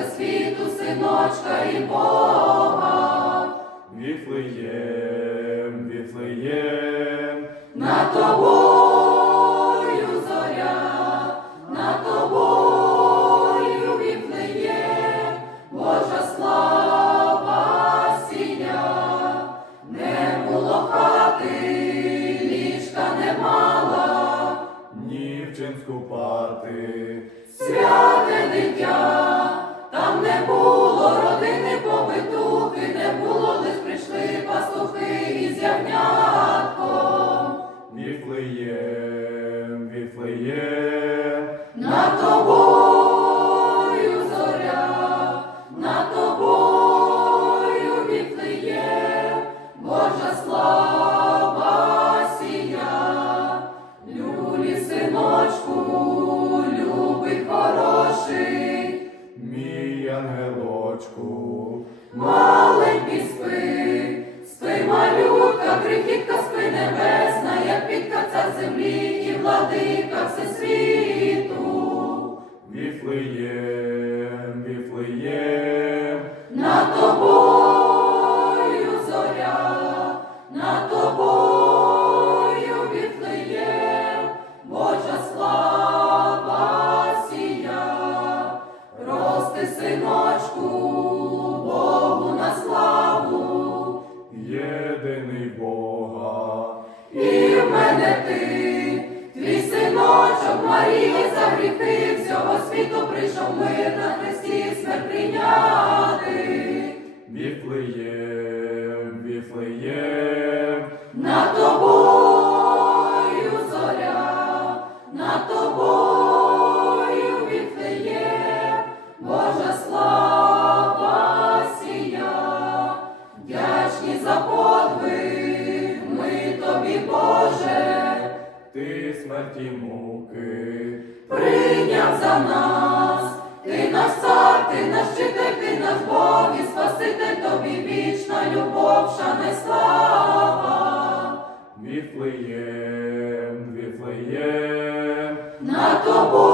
Ця світу, синочка і Бога. Віфлеєм, Віфлеєм, Над тобою зоря, над тобою віфлеєм, Божа слава сія, не було хати, ліжка не мала, Нівчинську пати, святе ягнятком. Віфлеєм, Віфлеєм, Над тобою зоря, над тобою віфлеєм, Божа слава сія, люлі синочку, любий хороший, мій ангелочку, всесвіту. Віфлеєм, Віфлеєм, Над тобою зоря, над тобою віфлеєм, Божа слава сія, рости синочку, Богу на славу, єдиний Бога, і в мене ти, Lord of Maria. смерті муки, прийняв за нас, ти наш цар, ти наш вчитель, ти наш Бог і Спаситель тобі вічна любов, шане слава. Віфлеєм, віфлеєм, на тобою.